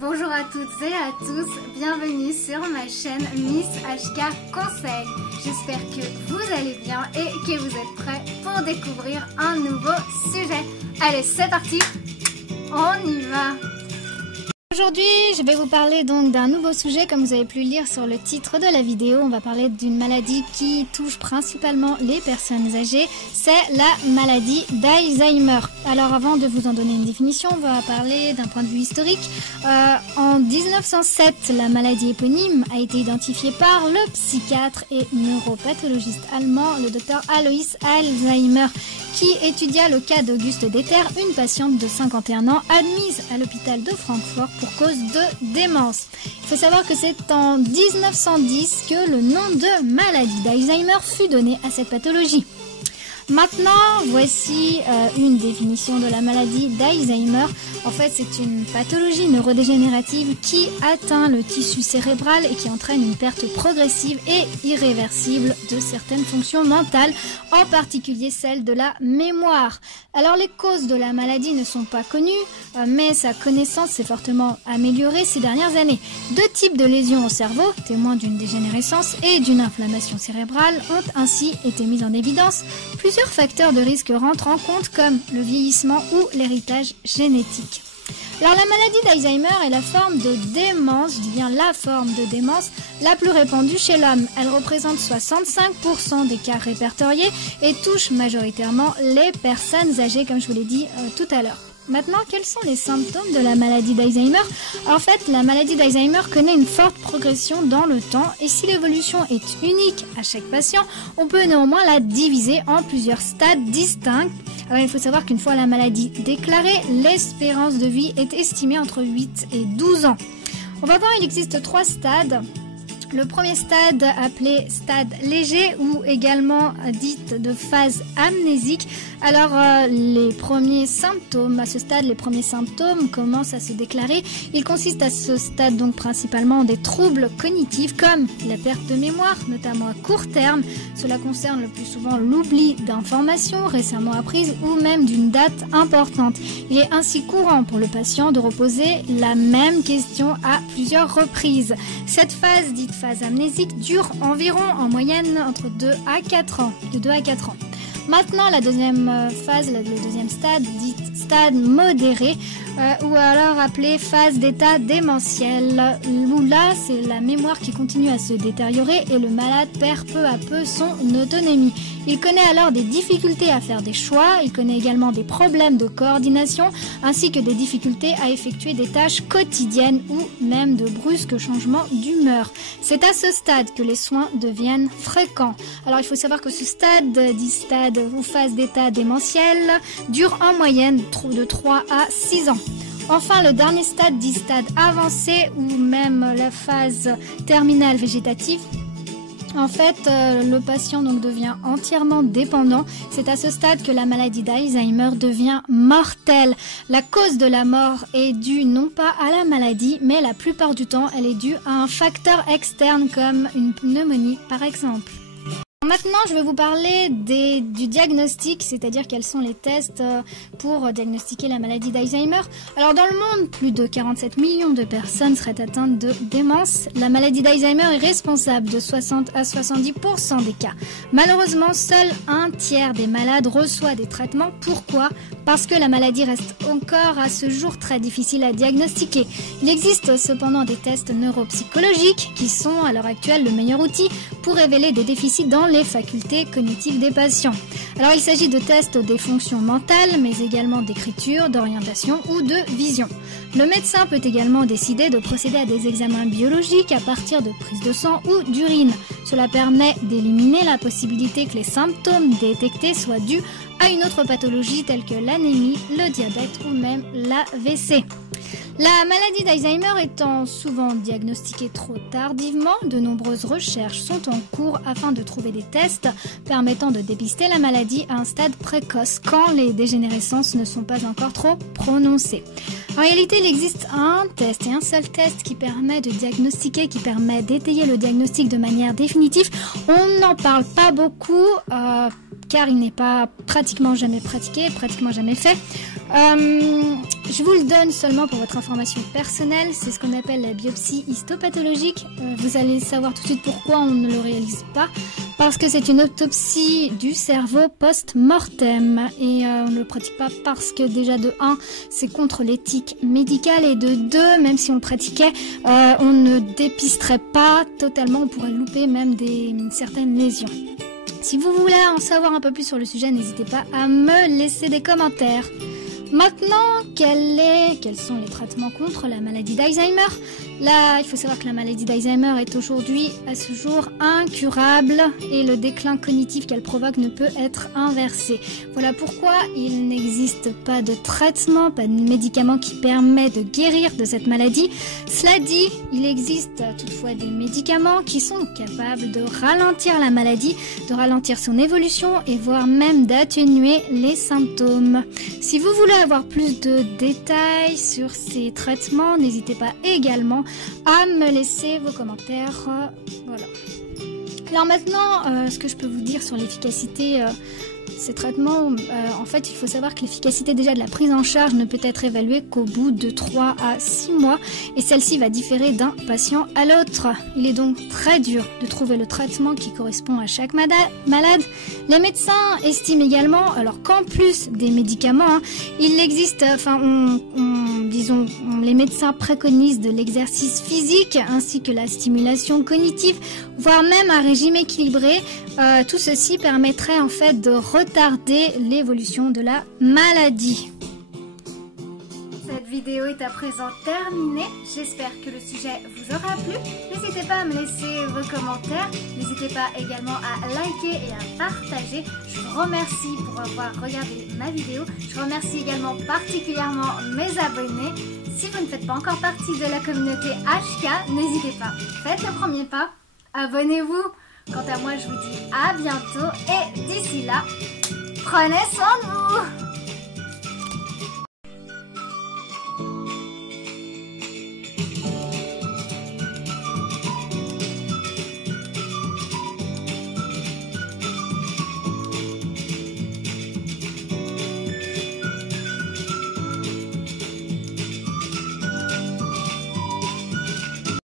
Bonjour à toutes et à tous, bienvenue sur ma chaîne Miss HK Conseil. J'espère que vous allez bien et que vous êtes prêts pour découvrir un nouveau sujet. Allez, c'est parti, on y va. Aujourd'hui, je vais vous parler donc d'un nouveau sujet, comme vous avez pu lire sur le titre de la vidéo. On va parler d'une maladie qui touche principalement les personnes âgées, c'est la maladie d'Alzheimer. Alors avant de vous en donner une définition, on va parler d'un point de vue historique. En 1907, la maladie éponyme a été identifiée par le psychiatre et neuropathologiste allemand, le docteur Alois Alzheimer, qui étudia le cas d'Auguste Deter, une patiente de 51 ans admise à l'hôpital de Francfort pour cause de démence. Il faut savoir que c'est en 1910 que le nom de maladie d'Alzheimer fut donné à cette pathologie. Maintenant, voici une définition de la maladie d'Alzheimer. En fait, c'est une pathologie neurodégénérative qui atteint le tissu cérébral et qui entraîne une perte progressive et irréversible de certaines fonctions mentales, en particulier celle de la mémoire. Alors, les causes de la maladie ne sont pas connues, mais sa connaissance s'est fortement améliorée ces dernières années. Deux types de lésions au cerveau, témoins d'une dégénérescence et d'une inflammation cérébrale, ont ainsi été mis en évidence. Plusieurs facteurs de risque rentrent en compte comme le vieillissement ou l'héritage génétique. Alors la maladie d'Alzheimer est la forme de démence, je dis bien la forme de démence, la plus répandue chez l'homme. Elle représente 65% des cas répertoriés et touche majoritairement les personnes âgées, comme je vous l'ai dit tout à l'heure. Maintenant, quels sont les symptômes de la maladie d'Alzheimer? En fait, la maladie d'Alzheimer connaît une forte progression dans le temps et si l'évolution est unique à chaque patient, on peut néanmoins la diviser en plusieurs stades distincts. Alors, il faut savoir qu'une fois la maladie déclarée, l'espérance de vie est estimée entre 8 et 12 ans. On va voir, il existe 3 stades. Le premier stade, appelé stade léger ou également dite de phase amnésique. Alors les premiers symptômes, à ce stade, les premiers symptômes commencent à se déclarer. Il consiste à ce stade donc principalement des troubles cognitifs comme la perte de mémoire, notamment à court terme. Cela concerne le plus souvent l'oubli d'informations récemment apprises ou même d'une date importante. Il est ainsi courant pour le patient de reposer la même question à plusieurs reprises. Cette phase dite phase amnésique dure environ en moyenne entre 2 à 4 ans, de 2 à 4 ans. Maintenant, la deuxième phase, le deuxième stade, dit stade modéré, ou alors appelé phase d'état démentiel, où là, c'est la mémoire qui continue à se détériorer et le malade perd peu à peu son autonomie. Il connaît alors des difficultés à faire des choix, il connaît également des problèmes de coordination, ainsi que des difficultés à effectuer des tâches quotidiennes ou même de brusques changements d'humeur. C'est à ce stade que les soins deviennent fréquents. Alors, il faut savoir que ce stade, dit stade ou phase d'état démentiel, dure en moyenne de 3 à 6 ans. Enfin, le dernier stade, dit stade avancé ou même la phase terminale végétative. En fait, le patient donc devient entièrement dépendant. C'est à ce stade que la maladie d'Alzheimer devient mortelle. La cause de la mort est due non pas à la maladie, mais la plupart du temps, elle est due à un facteur externe comme une pneumonie par exemple. Maintenant, je vais vous parler du diagnostic, c'est-à-dire quels sont les tests pour diagnostiquer la maladie d'Alzheimer. Alors, dans le monde, plus de 47 millions de personnes seraient atteintes de démence. La maladie d'Alzheimer est responsable de 60 à 70% des cas. Malheureusement, seul un tiers des malades reçoit des traitements. Pourquoi? Parce que la maladie reste encore à ce jour très difficile à diagnostiquer. Il existe cependant des tests neuropsychologiques qui sont à l'heure actuelle le meilleur outil pour révéler des déficits dans les facultés cognitives des patients. Alors il s'agit de tests des fonctions mentales, mais également d'écriture, d'orientation ou de vision. Le médecin peut également décider de procéder à des examens biologiques à partir de prises de sang ou d'urine. Cela permet d'éliminer la possibilité que les symptômes détectés soient dus à une autre pathologie telle que l'anémie, le diabète ou même l'AVC. La maladie d'Alzheimer étant souvent diagnostiquée trop tardivement, de nombreuses recherches sont en cours afin de trouver des tests permettant de dépister la maladie à un stade précoce quand les dégénérescences ne sont pas encore trop prononcées. En réalité, il existe un test et un seul test qui permet de diagnostiquer, qui permet d'étayer le diagnostic de manière définitive. On n'en parle pas beaucoup car il n'est pas pratiquement jamais pratiqué, pratiquement jamais fait. Je vous le donne seulement pour votre information personnelle, c'est ce qu'on appelle la biopsie histopathologique. Vous allez savoir tout de suite pourquoi on ne le réalise pas. Parce que c'est une autopsie du cerveau post-mortem et on ne le pratique pas parce que déjà de 1, c'est contre l'éthique médicale et de 2, même si on le pratiquait, on ne dépisterait pas totalement, on pourrait louper même certaines lésions. Si vous voulez en savoir un peu plus sur le sujet, n'hésitez pas à me laisser des commentaires. Maintenant, quels sont les traitements contre la maladie d'Alzheimer? Là, il faut savoir que la maladie d'Alzheimer est aujourd'hui, à ce jour, incurable et le déclin cognitif qu'elle provoque ne peut être inversé. Voilà pourquoi il n'existe pas de traitement, pas de médicament qui permet de guérir de cette maladie. Cela dit, il existe toutefois des médicaments qui sont capables de ralentir la maladie, de ralentir son évolution et voire même d'atténuer les symptômes. Si vous voulez avoir plus de détails sur ces traitements, n'hésitez pas également à me laisser vos commentaires. Voilà. Alors maintenant, ce que je peux vous dire sur l'efficacité ces traitements, en fait, il faut savoir que l'efficacité déjà de la prise en charge ne peut être évaluée qu'au bout de 3 à 6 mois et celle-ci va différer d'un patient à l'autre. Il est donc très dur de trouver le traitement qui correspond à chaque malade. Les médecins estiment également, alors qu'en plus des médicaments, il existe, les médecins préconisent de l'exercice physique ainsi que la stimulation cognitive, voire même un régime équilibré. Tout ceci permettrait en fait de retarder l'évolution de la maladie. Cette vidéo est à présent terminée. J'espère que le sujet vous aura plu. N'hésitez pas à me laisser vos commentaires. N'hésitez pas également à liker et à partager. Je vous remercie pour avoir regardé ma vidéo. Je remercie également particulièrement mes abonnés. Si vous ne faites pas encore partie de la communauté HK, n'hésitez pas. Faites le premier pas. Abonnez-vous. Quant à moi, je vous dis à bientôt et d'ici là, prenez soin de vous!